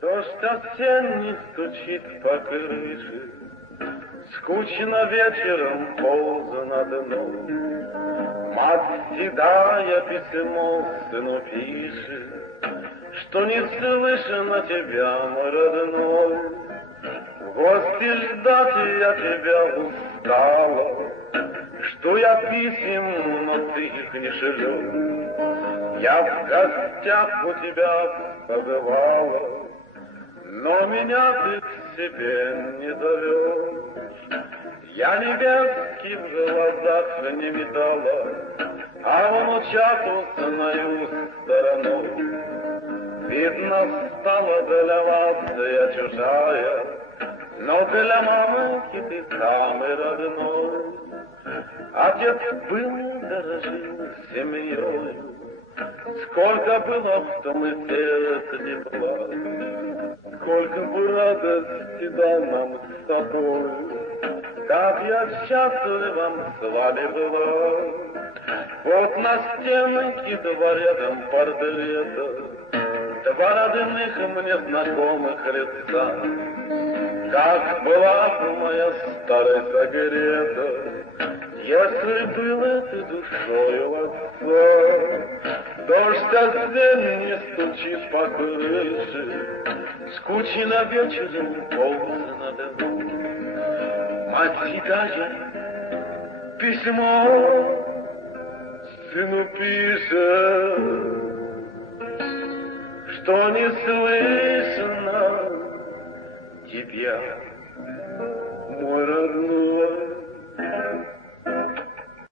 Дождь осенний стучит по крыше, скучно вечером ползу на дно. Мать седая письмо сыну пишет, что не слышно тебя, мой родной. В гости ждать я тебя устала, что я писем, но ты их не шлешь. Я в гостях у тебя побывала, но меня ты к себе не зовешь. Я небески в глазах не видала, а в ночах узнаю стороной. Видно, стала для вас я чужая, но для мамки ты самый родной. Отец был дорожил семьей, сколько было в том и сердце тепла, сколько бы радости дал нам с тобой, как я счастлива с вами была. Вот на стенке два рядом портрета, два родных мне знакомых лица. Как была бы моя старость согрета, если была ты душою отца. Дождь осенний стучит по крыше, скучно вечером ползу надо мной. Мать седая письмо сыну пишет, что не слышно тебя.